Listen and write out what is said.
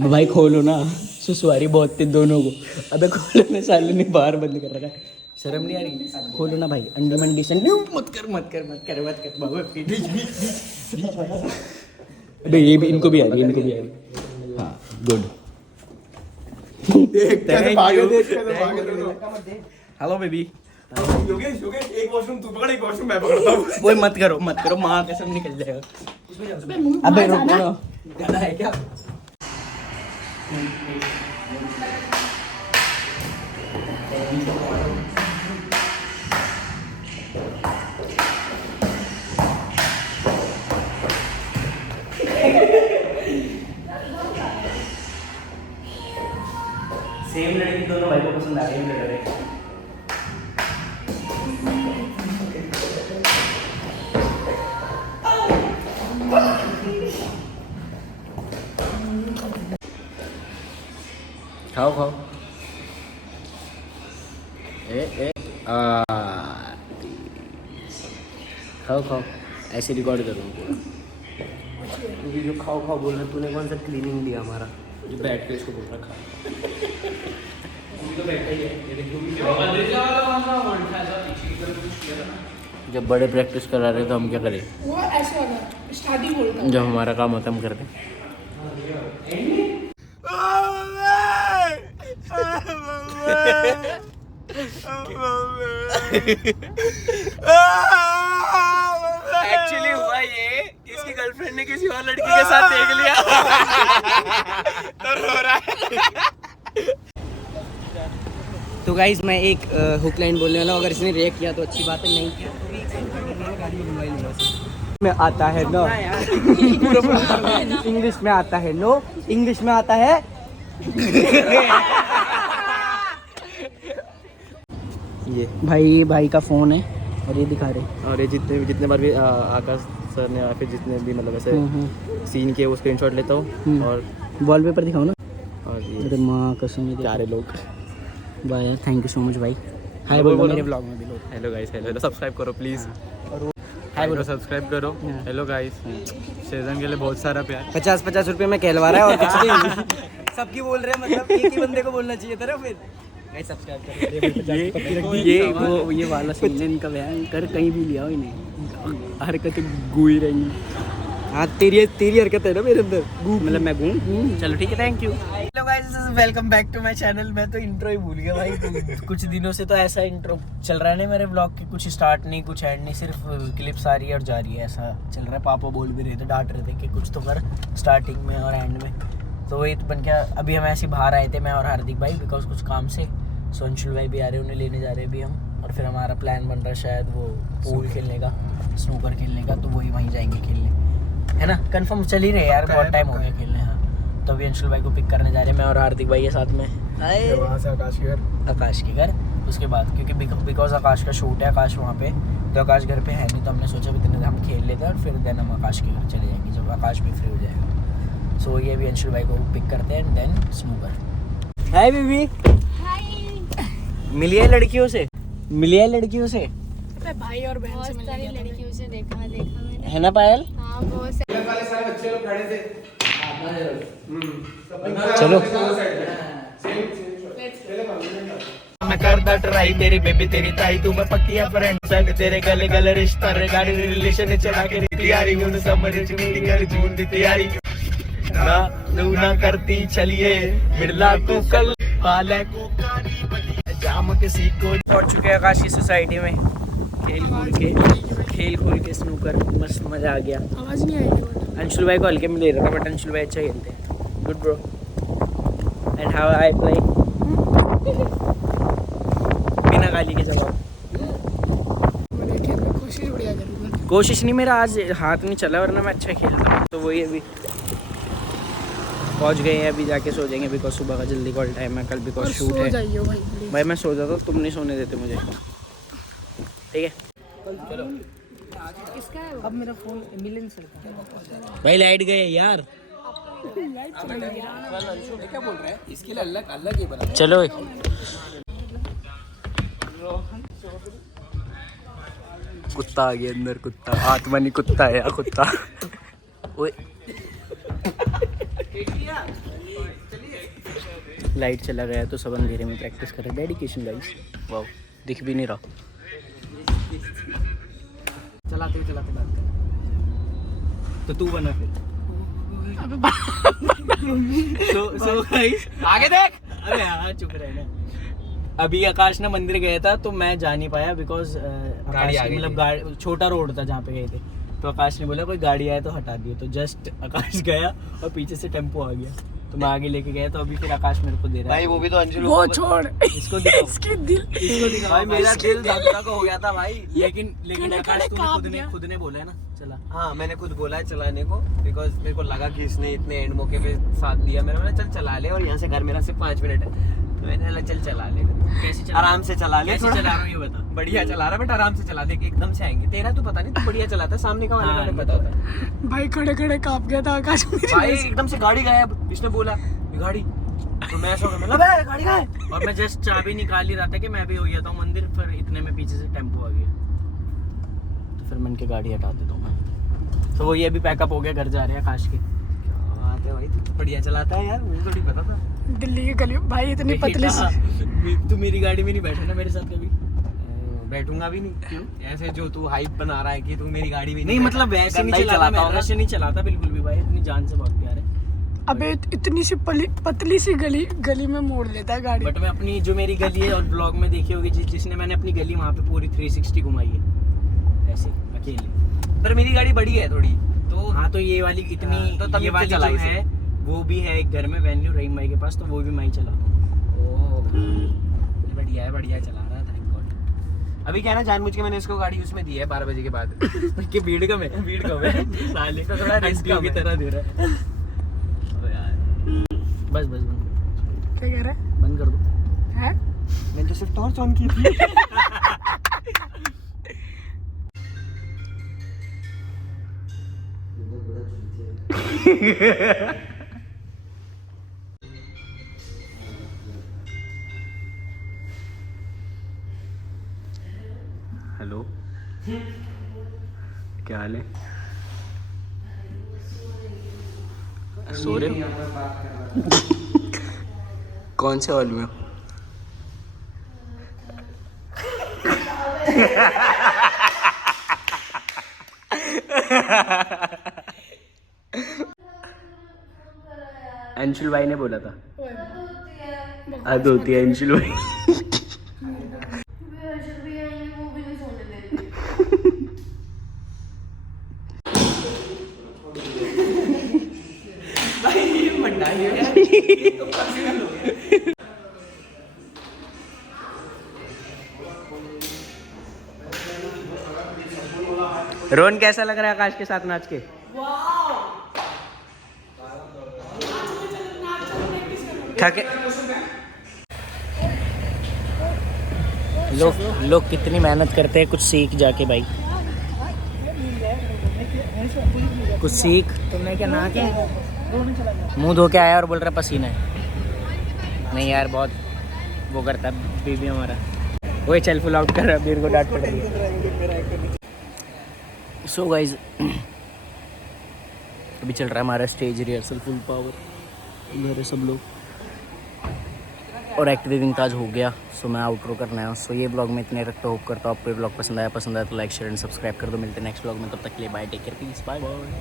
अब भाई खोलो ना, सुसवारी बहुत थी दोनों को। अबे खोलो ना, साले ने बाहर बंद कर रखा है, शर्म नहीं आ रही? खोलो ना भाई, अंडर मंडीशन मत कर बाबा। अबे ये भी, इनको भी आ रही है, इनको भी आ रही है। हाँ गुड। Hello baby. योगेश एक वॉशरूम तू पकड़, एक वॉशरूम मैं पकड़ता हूँ। वो मत करो, माँ कसम निकल जाएगा। अबे रुको ना, गाना है क्या? सेम लड़की दोनों भाई को पसंद आ रही है। खाओ खाओ। खाओ ऐसे रिकॉर्ड करूँगा। जो खाओ बोल रहे, तूने कौन सा क्लीनिंग दिया हमारा? जो बैठ के इसको बोल रखा। जब बड़े प्रैक्टिस करा रहे तो हम क्या करें? वो ऐसे वाला स्टार्टिंग बोलता है। जब हमारा काम होता है हम कर दें। एक्चुअली हुआ ये, इसकी गर्लफ्रेंड ने किसी और लड़की के साथ देख लिया तो रो रहा है। तो गाइस मैं एक हुक लाइन बोलने वाला हूँ, अगर इसने रिएक्ट किया तो अच्छी बात है, नहीं किया में आता है नो। इंग्लिश में आता है नो, इंग्लिश में आता है। ये भाई का फोन है और ये दिखा रहे, और ये जितने बार भी आकाश सर ने या फिर जितने भी मतलब ऐसे सीन के वो स्क्रीनशॉट लेता हूँ और वॉलपेपर दिखाओ ना। और ये अरे माँ कसम, प्यारे लोग। बाय यार, थैंक यू सो मच भाई। हाय बोलो बोलो मेरे मेरे व्लॉग में भी लोग। हेलो गाइस, हेलो सब्सक्राइब करो प्लीज। हाय बोलो, सब्सक्राइब करो। हेलो गाइस, सेजन के लिए बहुत सारा प्यार। 50 रुपए में कहलवा रहा है और कुछ नहीं। सबकी बोल रहे हैं, मतलब एक ही बंदे को बोलना चाहिए था ना फिर। गाइस सब्सक्राइब करो। ये वाला सीन इनका बयान कर, कहीं भी लिया हो इन्हें, हरकतें गुई रहेंगी। हाँ तेरी हरकत है ना मेरे अंदर, मतलब मैं गूँ। चलो ठीक है, thank you. Hello guys, welcome back to my channel. मैं तो इंट्रो ही भूल गया भाई। कुछ दिनों से तो ऐसा इंट्रो चल रहा है ना मेरे ब्लॉग की, कुछ स्टार्ट नहीं कुछ एंड नहीं, सिर्फ क्लिप्स आ रही है और जा रही है, ऐसा चल रहा है। पापा बोल भी रहे थे, डांट रहे थे कि कुछ तो कर स्टार्टिंग में और एंड में। तो वही तो बन गया। अभी हम ऐसे बाहर आए थे, मैं और हार्दिक भाई, बिकॉज कुछ काम से। अंशुल भाई भी आ रहे हैं, उन्हें लेने जा रहे हैं अभी हम। और फिर हमारा प्लान बन रहा है शायद वो पूल खेलने का, स्नूकर खेलने का, तो वही वहीं जाएंगे खेलने, है ना? कंफर्म चल ही रहे यार, बहुत टाइम हो गया खेलने। हाँ तो अभी अंशुल भाई को पिक करने जा रहे हैं, मैं और हार्दिक भाई के साथ में। वहाँ से आकाश के घर। उसके बाद क्योंकि बिकॉज आकाश का शूट है, आकाश वहाँ पे, तो आकाश घर पे है नहीं, तो हमने सोचा इतने हम खेल लेते हैं और फिर देन हम आकाश के घर चले जाएंगे जब आकाश भी फ्री हो जाएगा। सो ये भी अंशुल भाई को पिक करते हैं and then snooker. Hi baby. मिली है लड़कियों से? भाई और बहन से मिलने गया था। लड़कियों से देखा मैंने। है ना पायल? हाँ बहुत से। चलो मैं करदा ट्राई, तेरी बेबी तेरी ताई, तू मैं पक्की फ्रेंड संग, तेरे गले गले रिश्ता रिगार्डिंग रिलेशन चला के तैयारी, उन समझ मीटिंग कर जून दी तैयारी ना तू ना करती चलिए मिला को कल पाले को जाम किसी को। पहुंच चुके हैं आकाश की सोसाइटी में, खेल कूद के स्नूकर, मस्त मजा आ गया। आवाज नहीं आएगी। अंशुल भाई को हल्के में ले रहा था, बट अंशुल भाई अच्छा खेलते हैं। Good bro. And how I play? बिना गाली के जवाब। कोशिश बढ़िया करूँगा। कोशिश नहीं, मेरा आज हाथ नहीं चला, वरना मैं अच्छा खेलता। तो वही अभी पहुंच गए हैं, अभी जाके सो जाएंगे बिकॉज सुबह का जल्दी कॉल टाइम है, कल बिकॉज शूट है। जाइयो भाई मैं सो जाता, तुम नहीं सोने देते मुझे, ठीक है? चलो। किसका है वो? अब मेरा फोन मिलन सर का। भाई लाइट गए यार। क्या बोल रहा है? इसके लिए अलग ही बना। चलो कुत्ता आ गया अंदर, कुत्ता आत्मा नहीं, कुत्ता है कुत्ता। ओए लाइट चला गया तो सब अंधेरे में प्रैक्टिस कर रहे हैं। डेडिकेशन गाइस, वाओ, दिख भी नहीं रहा। चलाते चलाते बात कर, तो तू बना फिर। so guys, आगे देख। अरे हाँ चुप रहे ना। अभी आकाश ना मंदिर गया था तो मैं जा नहीं पाया बिकॉज गाड़ी आ गई मतलब गाड़ी छोटा रोड था जहाँ पे गए थे, तो आकाश ने बोला कोई गाड़ी आए तो हटा दियो, तो जस्ट आकाश गया और पीछे से टेम्पो आ गया तो मैं आगे लेके गया, तो अभी फिर आकाश मेरे को दे रहा है। भाई वो भी तो अंशुल वो छोड़, इसको दिखाओ, इसकी दिल, इसको दिखाओ भाई, मेरा दिल धड़का को हो गया था भाई। लेकिन खड़े आकाश खड़े तूने कांप गया। खुद ने बोला है ना चला। हाँ, मैंने खुद बोला है चलाने को, बिकॉज मेरे को लगा कि इसने इतने एंड मौके पे साथ दिया मेरा, मैंने चल चला ले, और यहाँ से घर मेरा सिर्फ 5 मिनट है, तो मैंने बोला चल चला ले, कैसे चला, आराम से चला ले। कैसे थोड़ा चला रहा हूँ ये बता। बढ़िया चला रहा बेटा, आराम से चला दे, एकदम से आएंगे। तेरा तो पता नहीं, तू बढ़िया चलाता है, सामने का वाले हाँ, को नहीं पता होता। भाई खड़े खड़े कांप गया था आकाश मेरी भाई वजह से। एकदम से गाड़ी गायब, इसने बोला ये गाड़ी, तो मैं ऐसा हो गया, मतलब गाड़ी कहाँ है? और मैं जस्ट चाबी निकाल ही रहा था कि मैं भी हो गया था मंदिर, फिर इतने में पीछे से टेम्पो आ गया, तो फिर मैंने के गाड़ी हटा देता हूँ मैं। तो वो ये अभी पैकअप हो गया, घर जा रहे हैं आकाश के। क्या बात है भाई, तू तो बढ़िया चलाता है यार, मुझे थोड़ी पता था। दिल्ली की गली भाई इतनी पतली सी। तू मेरी गाड़ी में नहीं बैठा ना मेरे साथ कभी? बैठूंगा भी नहीं। क्यों? ऐसे जो तू हाइप बना रहा है कि तू मेरी गाड़ी में नहीं मतलब वैसे नहीं चलाता मैं, वैसे नहीं चलाता बिल्कुल भी भाई, इतनी जान से बहुत प्यार है। अबे इतनी सी पतली सी गली में मोड़ लेता है गाड़ी। बट मैं अपनी जो मेरी गली है और ब्लॉग में देखी होगी जिसने मैंने अपनी गली वहाँ पे पूरी 360 घुमाई है ऐसे अकेले। पर मेरी गाड़ी बड़ी है थोड़ी, तो हाँ तो ये वाली इतनी तो तभी ये वाली चलाई जो है वो भी है एक घर में वेन्यू रहीम भाई के पास, तो वो भी मैं ही चलाता हूँ। ओह बढ़िया है, बढ़िया चला रहा है, थैंक गॉड। अभी क्या है ना, जानबूझ के मैंने इसको गाड़ी उसमें दी है 12 बजे के बाद। कि भीड़ कम है, भीड़ कम है साले तो थोड़ा रिस्क की तरह दे रहा है। बस बस बंद क्या कह रहा है? बंद कर दो। है? मैंने तो सिर्फ टॉर्च ऑन की थी। हेलो, क्या हाल है? सो रहे हो? कौन से हॉल में हो? अंशुल भाई ने बोला था। हद होती है अंशुल भाई। रोहन कैसा लग रहा है आकाश के साथ नाच के? थके लोग कितनी मेहनत करते हैं कुछ सीख जाके भाई, कुछ सीख। तुमने क्या ना क्या मुंह धो के आया और बोल रहा पसीना है? नहीं यार बहुत वो करता है बीबी हमारा। वही चल फुल आउट कर रहा है, मेरे को डांट पड़ रही है। सो गाइज अभी चल रहा है हमारा स्टेज रिहर्सल फुल पावर, इधर है सब लोग और एक्टिविंग ताज हो गया। सो मैं आउटरो करना है। सो ये ब्लॉग में इतने रखता होप करता हूँ आपको ये ब्लॉग पसंद आया तो लाइक शेयर एंड सब्सक्राइब कर दो। मिलते हैं नेक्स्ट ब्लॉग में, तब तक के लिए bye, take care, peace, bye bye.